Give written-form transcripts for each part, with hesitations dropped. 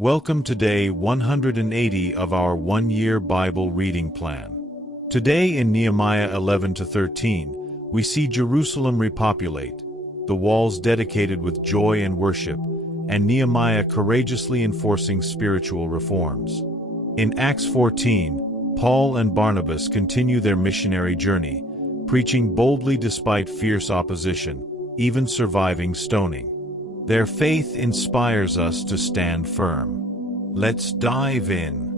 Welcome to day 180 of our one-year Bible reading plan. Today in Nehemiah 11-13, we see Jerusalem repopulate, the walls dedicated with joy and worship, and Nehemiah courageously enforcing spiritual reforms. In Acts 14, Paul and Barnabas continue their missionary journey, preaching boldly despite fierce opposition, even surviving stoning. Their faith inspires us to stand firm. Let's dive in.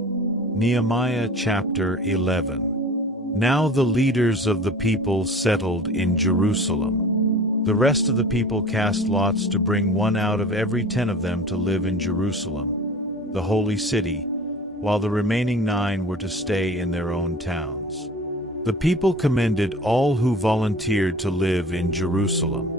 Nehemiah chapter 11. Now the leaders of the people settled in Jerusalem. The rest of the people cast lots to bring one out of every 10 of them to live in Jerusalem, the holy city, while the remaining 9 were to stay in their own towns. The people commended all who volunteered to live in Jerusalem.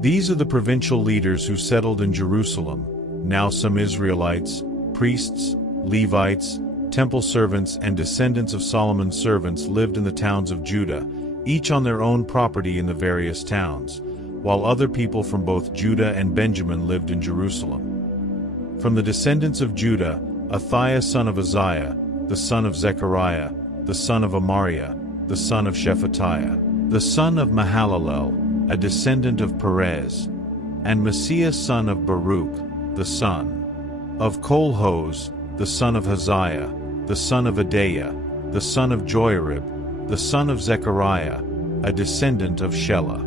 These are the provincial leaders who settled in Jerusalem, now some Israelites, priests, Levites, temple servants, and descendants of Solomon's servants lived in the towns of Judah, each on their own property in the various towns, while other people from both Judah and Benjamin lived in Jerusalem. From the descendants of Judah, Athaiah son of Uzziah, the son of Zechariah, the son of Amariah, the son of Shephatiah, the son of Mahalalel, a descendant of Perez, and Messiah son of Baruch, the son of Kolhoz, the son of Haziah, the son of Adaiah, the son of Joiarib, the son of Zechariah, a descendant of Shelah.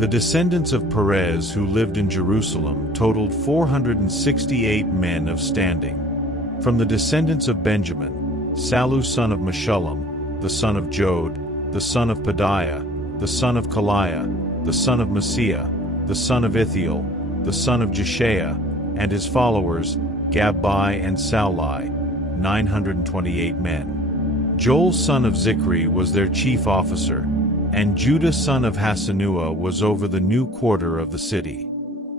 The descendants of Perez who lived in Jerusalem totaled 468 men of standing. From the descendants of Benjamin, Sallu son of Meshullam, the son of Jod, the son of Pedaiah, the son of Kaliah, the son of Messiah, the son of Ithiel, the son of Jeshaiah, and his followers, Gabbai and Sallai, 928 men. Joel son of Zichri was their chief officer, and Judah son of Hasanua was over the new quarter of the city.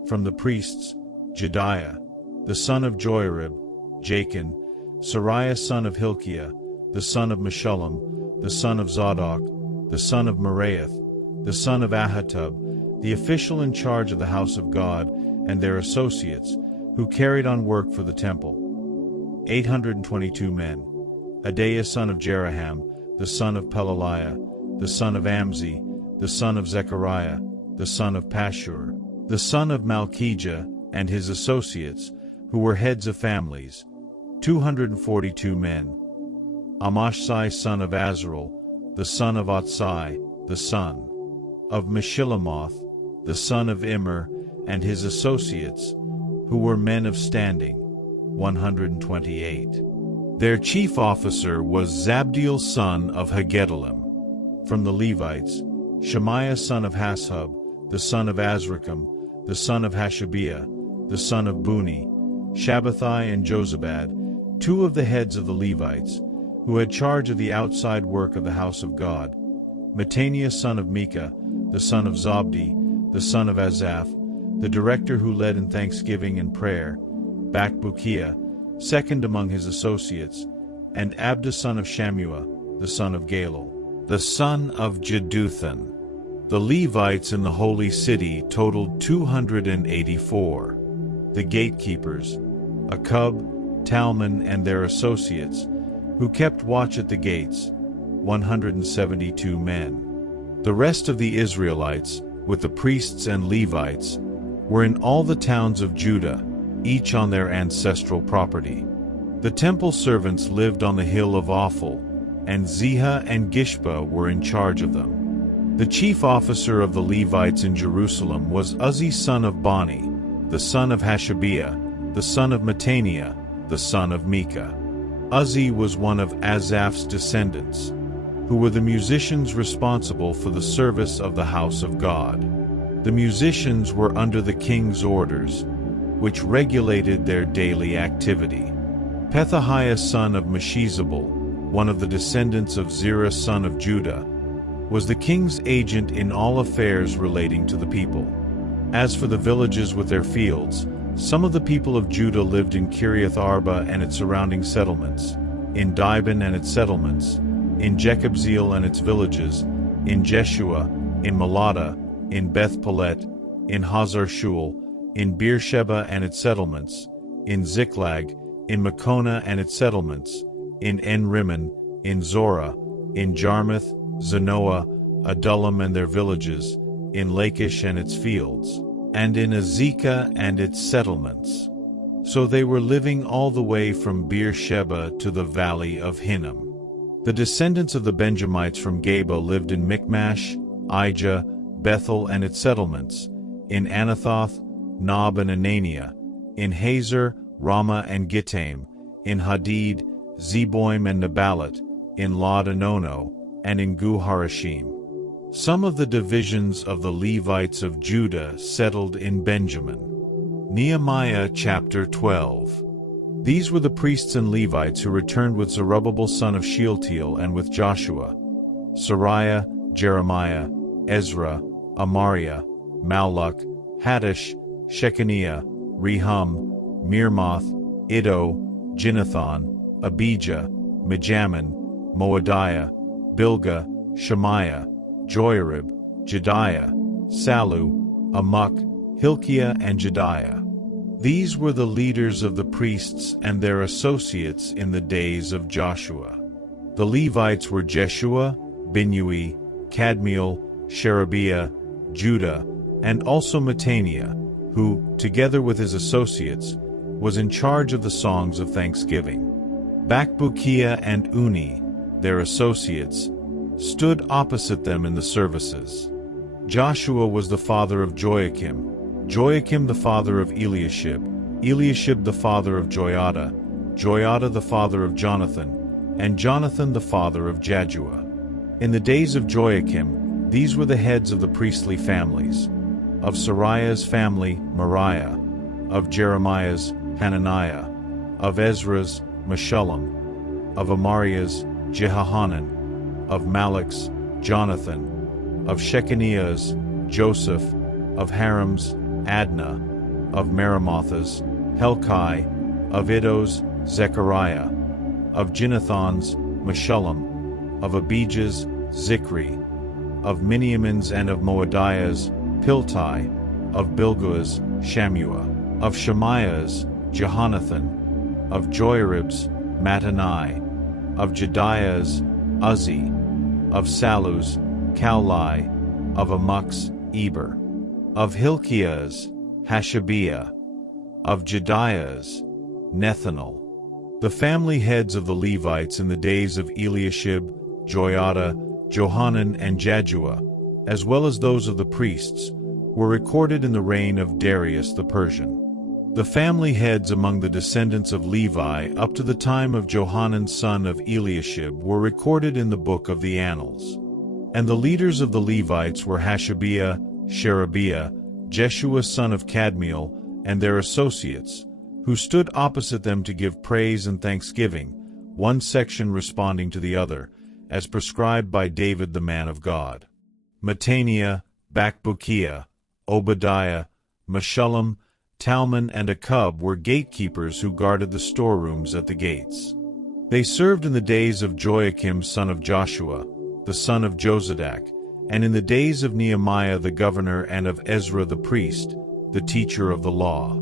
From the priests, Jedaiah, the son of Joiarib, Jachin, Sariah son of Hilkiah, the son of Meshullam, the son of Zadok, the son of Meraioth, the son of Ahitub, the official in charge of the house of God, and their associates, who carried on work for the temple. 822 men. Adaiah son of Jeraham, the son of Pelaliah, the son of Amzi, the son of Zechariah, the son of Pashur, the son of Malchijah, and his associates, who were heads of families. 242 men. Amashsai son of Azarel, the son of Otsai, the son of Meshillamoth, the son of Immer, and his associates, who were men of standing, 128. Their chief officer was Zabdiel son of Haggedalim. From the Levites, Shemaiah son of Hashub, the son of Azrikam, the son of Hashabiah, the son of Buni, Shabbathai and Jozabad, 2 of the heads of the Levites, who had charge of the outside work of the house of God, Mattaniah son of Micah, the son of Zabdi, the son of Asaph, the director who led in thanksgiving and prayer, Bakbukiah, second among his associates, and Abda son of Shammua, the son of Galal, the son of Jeduthun. The Levites in the holy city totaled 284. The gatekeepers, Akub, Talmon, and their associates, who kept watch at the gates, 172 men. The rest of the Israelites, with the priests and Levites, were in all the towns of Judah, each on their ancestral property. The temple servants lived on the hill of Ophel, and Ziha and Gishpa were in charge of them. The chief officer of the Levites in Jerusalem was Uzzi son of Bani, the son of Hashabiah, the son of Mattaniah, the son of Micah. Uzzi was one of Asaph's descendants, who were the musicians responsible for the service of the house of God. The musicians were under the king's orders, which regulated their daily activity. Pethahiah son of Meshizabel, one of the descendants of Zerah son of Judah, was the king's agent in all affairs relating to the people. As for the villages with their fields, some of the people of Judah lived in Kiriath Arba and its surrounding settlements, in Dibon and its settlements, in Jekabzeel and its villages, in Jeshua, in Malada, in Beth Pelet, in Hazar Shul, in Beersheba and its settlements, in Ziklag, in Makona and its settlements, in En-Rimmon, in Zorah, in Jarmuth, Zanoah, Adullam and their villages, in Lachish and its fields, and in Azekah and its settlements. So they were living all the way from Beersheba to the valley of Hinnom. The descendants of the Benjamites from Geba lived in Michmash, Ijah, Bethel and its settlements, in Anathoth, Nob and Ananiah, in Hazor, Ramah and Gittaim, in Hadid, Zeboim and Neballat, in Lod and Ono, and in Gu-Harashim. Some of the divisions of the Levites of Judah settled in Benjamin. Nehemiah chapter 12. These were the priests and Levites who returned with Zerubbabel son of Shealtiel and with Joshua, Sariah, Jeremiah, Ezra, Amariah, Malluch, Hattush, Shechaniah, Rehum, Mirmoth, Iddo, Ginnathan, Abijah, Mijamin, Moadiah, Bilgah, Shemaiah, Joiarib, Jediah, Sallu, Amok, Hilkiah and Jediah. These were the leaders of the priests and their associates in the days of Joshua. The Levites were Jeshua, Binnui, Kadmiel, Sherebiah, Judah, and also Mattaniah, who, together with his associates, was in charge of the songs of thanksgiving. Bakbukiah and Uni, their associates, stood opposite them in the services. Joshua was the father of Joachim, Joachim the father of Eliashib, Eliashib the father of Joiada, Joiada the father of Jonathan, and Jonathan the father of Jaddua. In the days of Joachim, these were the heads of the priestly families. Of Sariah's family, Moriah; of Jeremiah's, Hananiah; of Ezra's, Meshullam; of Amariah's, Jehohanan; of Malluch's, Jonathan; of Shechaniah's, Joseph; of Haram's, Adnah; of Meremoth's, Helkai; of Iddo's, Zechariah; of Ginnathan's, Meshullam; of Abijah's, Zikri; of Miniamin's and of Moadiah's, Piltai; of Bilgah's, Shammua; of Shemaiah's, Jehonathan; of Joiarib's, Mattani; of Jediah's, Uzzi; of Sallu's, Kaulai; of Amok's, Eber; of Hilkiah's, Hashabiah; of Jediah's, Nethanel. The family heads of the Levites in the days of Eliashib, Joiada, Johanan and Jaddua, as well as those of the priests, were recorded in the reign of Darius the Persian. The family heads among the descendants of Levi up to the time of Johanan son of Eliashib were recorded in the book of the Annals. And the leaders of the Levites were Hashabiah, Sherebiah, Jeshua son of Kadmiel, and their associates, who stood opposite them to give praise and thanksgiving, one section responding to the other, as prescribed by David the man of God. Mattaniah, Bakbukiah, Obadiah, Meshullam, Talmon and Akub were gatekeepers who guarded the storerooms at the gates. They served in the days of Joachim son of Joshua, the son of Josadak, and in the days of Nehemiah the governor and of Ezra the priest, the teacher of the law.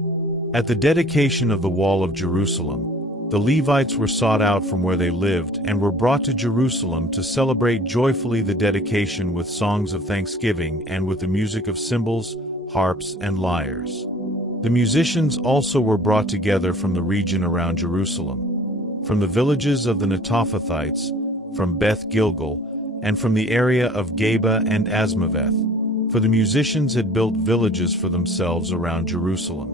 At the dedication of the wall of Jerusalem, the Levites were sought out from where they lived and were brought to Jerusalem to celebrate joyfully the dedication with songs of thanksgiving and with the music of cymbals, harps, and lyres. The musicians also were brought together from the region around Jerusalem, from the villages of the Netophathites, from Beth Gilgal, and from the area of Geba and Asmaveth, for the musicians had built villages for themselves around Jerusalem.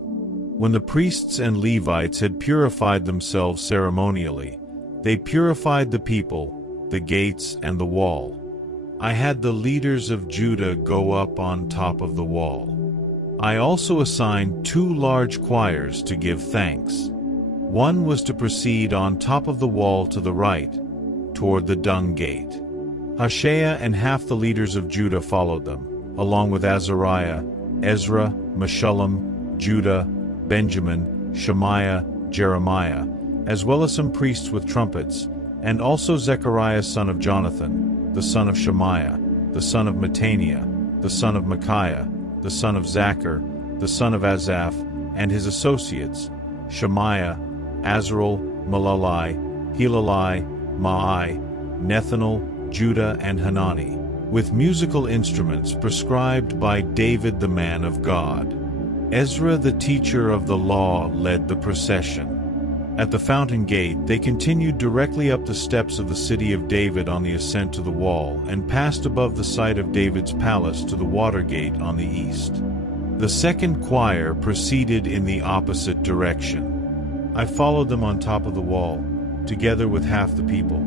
When the priests and Levites had purified themselves ceremonially, they purified the people, the gates, and the wall. I had the leaders of Judah go up on top of the wall. I also assigned 2 large choirs to give thanks. One was to proceed on top of the wall to the right, toward the dung gate. Hoshea and half the leaders of Judah followed them, along with Azariah, Ezra, Meshullam, Judah, Benjamin, Shemaiah, Jeremiah, as well as some priests with trumpets, and also Zechariah son of Jonathan, the son of Shemaiah, the son of Mattaniah, the son of Micaiah, the son of Zachar, the son of Asaph, and his associates, Shemaiah, Azarel, Malalai, Hilalai, Maai, Nethanel, Judah, and Hanani, with musical instruments prescribed by David the man of God. Ezra the teacher of the law led the procession. At the fountain gate they continued directly up the steps of the city of David on the ascent to the wall, and passed above the site of David's palace to the water gate on the east. The second choir proceeded in the opposite direction. I followed them on top of the wall, together with half the people,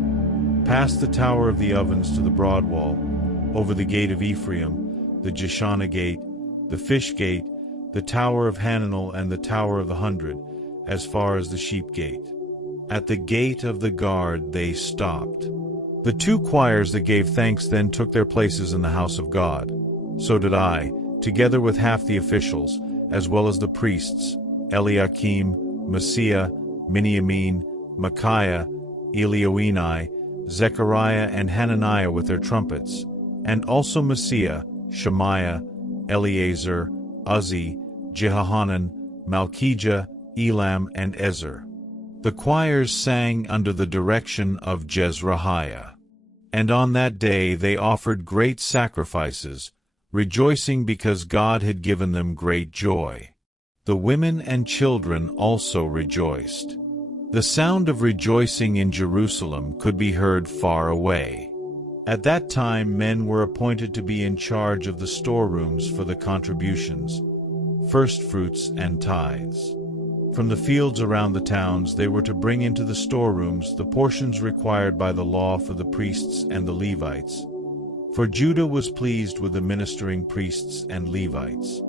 past the tower of the ovens to the broad wall, over the gate of Ephraim, the Jeshanah gate, the fish gate, the tower of Hananel, and the tower of the 100, as far as the sheep gate. At the gate of the guard they stopped. The two choirs that gave thanks then took their places in the house of God. So did I, together with half the officials, as well as the priests, Eliakim, Maaseiah, Miniamin, Micaiah, Elioenai, Zechariah, and Hananiah with their trumpets, and also Maaseiah, Shemaiah, Eleazar, Uzzi, Jehohanan, Malchijah, Elam, and Ezer. The choirs sang under the direction of Jezrahiah. And on that day they offered great sacrifices, rejoicing because God had given them great joy. The women and children also rejoiced. The sound of rejoicing in Jerusalem could be heard far away. At that time men were appointed to be in charge of the storerooms for the contributions, firstfruits, and tithes. From the fields around the towns they were to bring into the storerooms the portions required by the law for the priests and the Levites. For Judah was pleased with the ministering priests and Levites.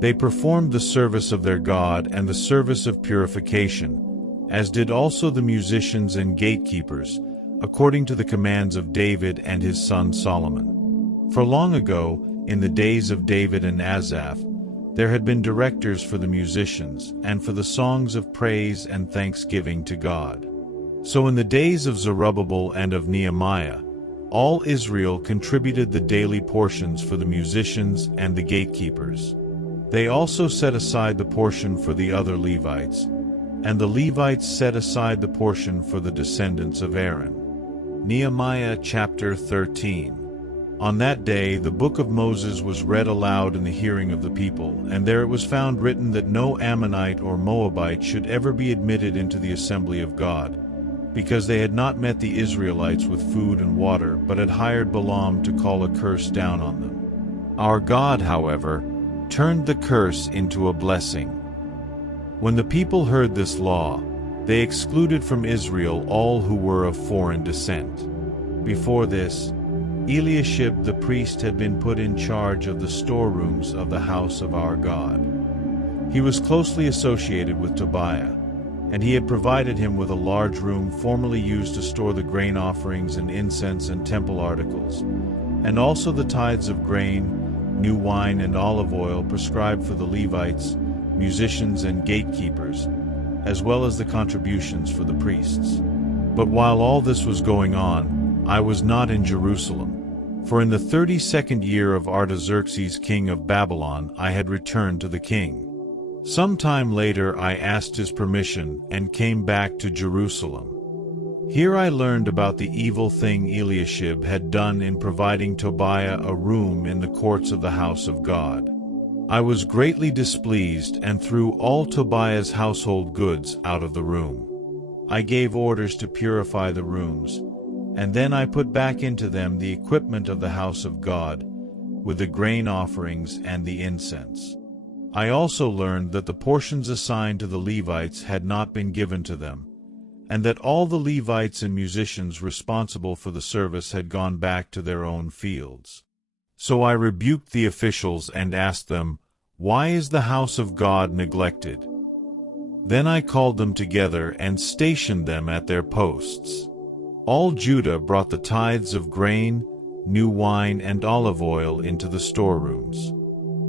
They performed the service of their God and the service of purification, as did also the musicians and gatekeepers, according to the commands of David and his son Solomon. For long ago, in the days of David and Asaph, there had been directors for the musicians, and for the songs of praise and thanksgiving to God. So in the days of Zerubbabel and of Nehemiah, all Israel contributed the daily portions for the musicians and the gatekeepers. They also set aside the portion for the other Levites, and the Levites set aside the portion for the descendants of Aaron. Nehemiah chapter 13. On that day the book of Moses was read aloud in the hearing of the people, and there it was found written that no Ammonite or Moabite should ever be admitted into the assembly of God, because they had not met the Israelites with food and water, but had hired Balaam to call a curse down on them. Our God, however, turned the curse into a blessing. When the people heard this law, they excluded from Israel all who were of foreign descent. Before this, Eliashib the priest had been put in charge of the storerooms of the house of our God. He was closely associated with Tobiah, and he had provided him with a large room formerly used to store the grain offerings and incense and temple articles, and also the tithes of grain, new wine, and olive oil prescribed for the Levites, musicians, and gatekeepers, as well as the contributions for the priests. But while all this was going on, I was not in Jerusalem, for in the 32nd year of Artaxerxes king of Babylon I had returned to the king. Some time later I asked his permission and came back to Jerusalem. Here I learned about the evil thing Eliashib had done in providing Tobiah a room in the courts of the house of God. I was greatly displeased and threw all Tobiah's household goods out of the room. I gave orders to purify the rooms, and then I put back into them the equipment of the house of God, with the grain offerings and the incense. I also learned that the portions assigned to the Levites had not been given to them, and that all the Levites and musicians responsible for the service had gone back to their own fields. So I rebuked the officials and asked them, "Why is the house of God neglected?" Then I called them together and stationed them at their posts. All Judah brought the tithes of grain, new wine, and olive oil into the storerooms.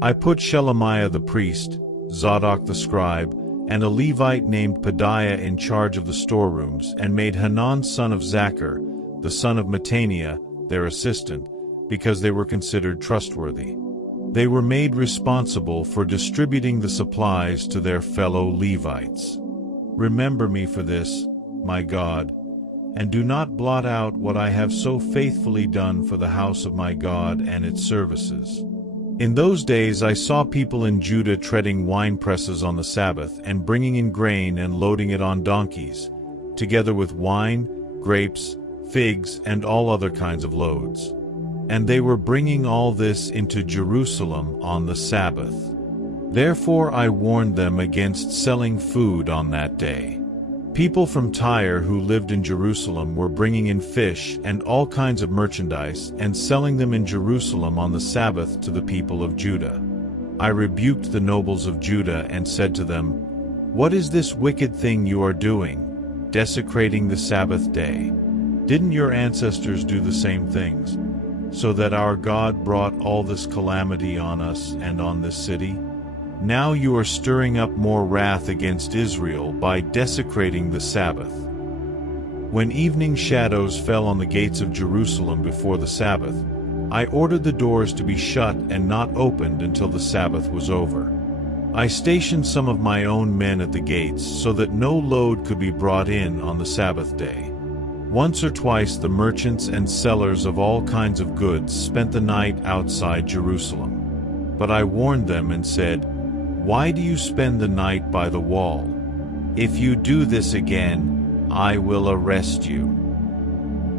I put Shelemiah the priest, Zadok the scribe, and a Levite named Pedaiah in charge of the storerooms, and made Hanan son of Zachar, the son of Mattaniah, their assistant, because they were considered trustworthy. They were made responsible for distributing the supplies to their fellow Levites. Remember me for this, my God, and do not blot out what I have so faithfully done for the house of my God and its services. In those days I saw people in Judah treading wine presses on the Sabbath and bringing in grain and loading it on donkeys, together with wine, grapes, figs, and all other kinds of loads. And they were bringing all this into Jerusalem on the Sabbath. Therefore I warned them against selling food on that day. People from Tyre who lived in Jerusalem were bringing in fish and all kinds of merchandise and selling them in Jerusalem on the Sabbath to the people of Judah. I rebuked the nobles of Judah and said to them, "What is this wicked thing you are doing, desecrating the Sabbath day? Didn't your ancestors do the same things, so that our God brought all this calamity on us and on this city? Now you are stirring up more wrath against Israel by desecrating the Sabbath." When evening shadows fell on the gates of Jerusalem before the Sabbath, I ordered the doors to be shut and not opened until the Sabbath was over. I stationed some of my own men at the gates so that no load could be brought in on the Sabbath day. Once or twice the merchants and sellers of all kinds of goods spent the night outside Jerusalem. But I warned them and said, "Why do you spend the night by the wall? If you do this again, I will arrest you."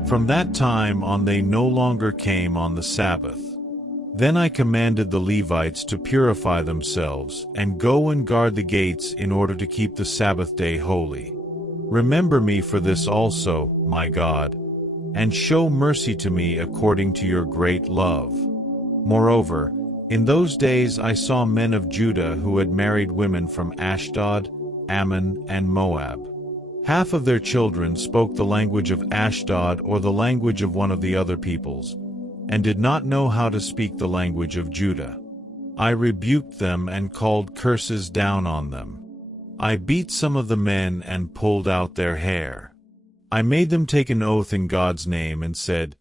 From that time on they no longer came on the Sabbath. Then I commanded the Levites to purify themselves and go and guard the gates in order to keep the Sabbath day holy. Remember me for this also, my God, and show mercy to me according to your great love. Moreover, in those days I saw men of Judah who had married women from Ashdod, Ammon, and Moab. Half of their children spoke the language of Ashdod or the language of one of the other peoples, and did not know how to speak the language of Judah. I rebuked them and called curses down on them. I beat some of the men and pulled out their hair. I made them take an oath in God's name and said,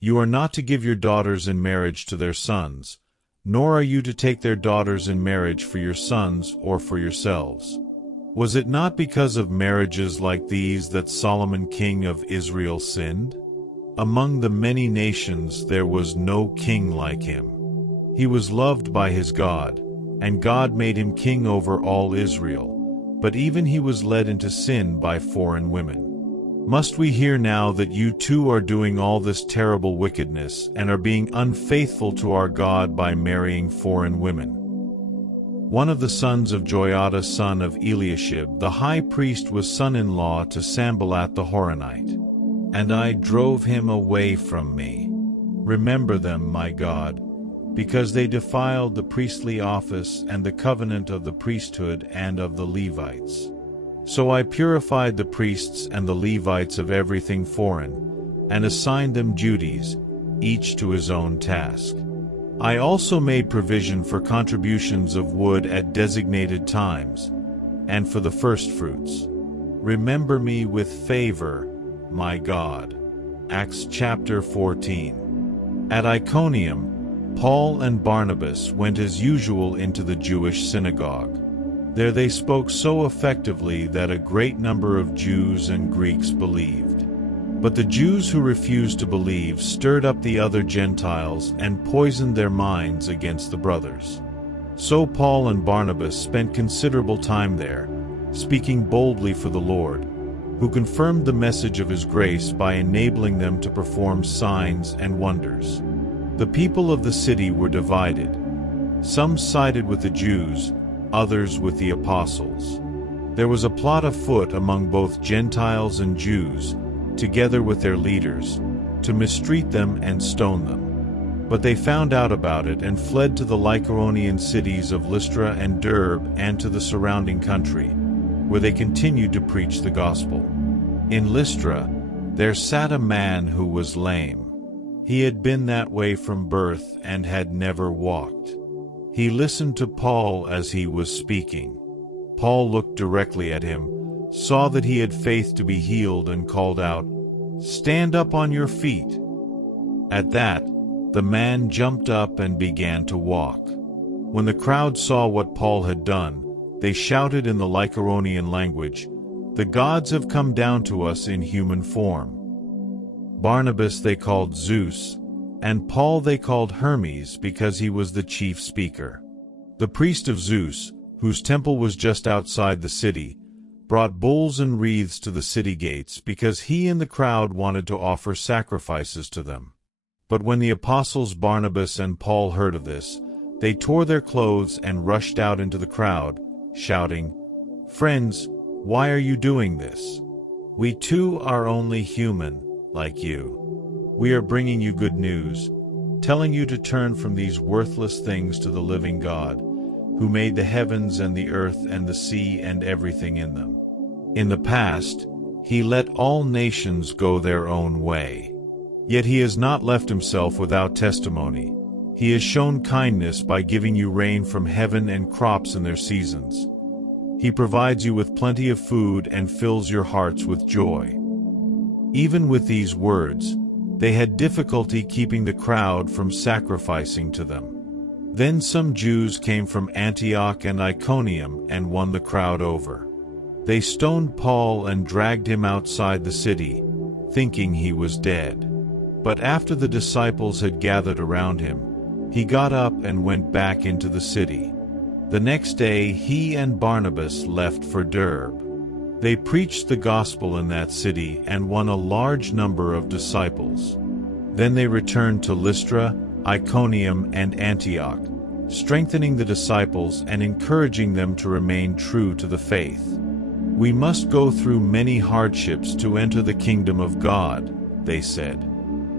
"You are not to give your daughters in marriage to their sons, nor are you to take their daughters in marriage for your sons or for yourselves." Was it not because of marriages like these that Solomon king of Israel sinned? Among the many nations there was no king like him. He was loved by his God, and God made him king over all Israel, but even he was led into sin by foreign women. Must we hear now that you too are doing all this terrible wickedness and are being unfaithful to our God by marrying foreign women? One of the sons of Joiada son of Eliashib the high priest was son-in-law to Sanballat the Horonite, and I drove him away from me. Remember them, my God, because they defiled the priestly office and the covenant of the priesthood and of the Levites. So I purified the priests and the Levites of everything foreign, and assigned them duties, each to his own task. I also made provision for contributions of wood at designated times, and for the firstfruits. Remember me with favor, my God. Acts chapter 14. At Iconium, Paul and Barnabas went as usual into the Jewish synagogue. There they spoke so effectively that a great number of Jews and Greeks believed. But the Jews who refused to believe stirred up the other Gentiles and poisoned their minds against the brothers. So Paul and Barnabas spent considerable time there, speaking boldly for the Lord, who confirmed the message of his grace by enabling them to perform signs and wonders. The people of the city were divided. Some sided with the Jews, others with the apostles. There was a plot afoot among both Gentiles and Jews, together with their leaders, to mistreat them and stone them. But they found out about it and fled to the Iconian cities of Lystra and Derbe and to the surrounding country, where they continued to preach the gospel. In Lystra, there sat a man who was lame. He had been that way from birth and had never walked. He listened to Paul as he was speaking. Paul looked directly at him, saw that he had faith to be healed, and called out, "Stand up on your feet." At that, the man jumped up and began to walk. When the crowd saw what Paul had done, they shouted in the Lycaonian language, The gods have come down to us in human form. Barnabas they called Zeus, and Paul they called Hermes because he was the chief speaker. The priest of Zeus, whose temple was just outside the city, brought bulls and wreaths to the city gates because he and the crowd wanted to offer sacrifices to them. But when the apostles Barnabas and Paul heard of this, they tore their clothes and rushed out into the crowd, shouting, "Friends, why are you doing this? We too are only human, like you. We are bringing you good news, telling you to turn from these worthless things to the living God, who made the heavens and the earth and the sea and everything in them. In the past, he let all nations go their own way. Yet he has not left himself without testimony. He has shown kindness by giving you rain from heaven and crops in their seasons. He provides you with plenty of food and fills your hearts with joy." Even with these words, they had difficulty keeping the crowd from sacrificing to them. Then some Jews came from Antioch and Iconium and won the crowd over. They stoned Paul and dragged him outside the city, thinking he was dead. But after the disciples had gathered around him, he got up and went back into the city. The next day he and Barnabas left for Derbe. They preached the gospel in that city and won a large number of disciples. Then they returned to Lystra, Iconium, and Antioch, strengthening the disciples and encouraging them to remain true to the faith. "We must go through many hardships to enter the kingdom of God," they said.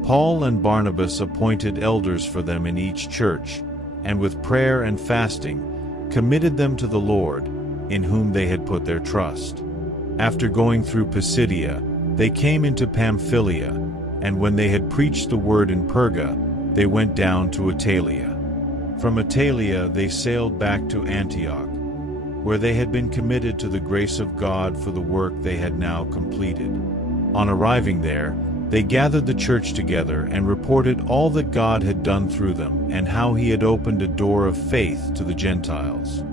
Paul and Barnabas appointed elders for them in each church, and with prayer and fasting, committed them to the Lord, in whom they had put their trust. After going through Pisidia, they came into Pamphylia, and when they had preached the word in Perga, they went down to Attalia. From Attalia they sailed back to Antioch, where they had been committed to the grace of God for the work they had now completed. On arriving there, they gathered the church together and reported all that God had done through them and how he had opened a door of faith to the Gentiles.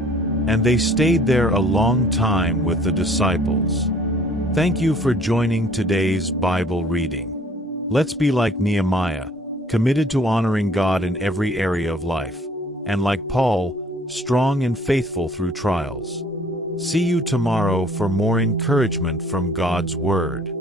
And they stayed there a long time with the disciples. Thank you for joining today's Bible reading. Let's be like Nehemiah, committed to honoring God in every area of life, and like Paul, strong and faithful through trials. See you tomorrow for more encouragement from God's Word.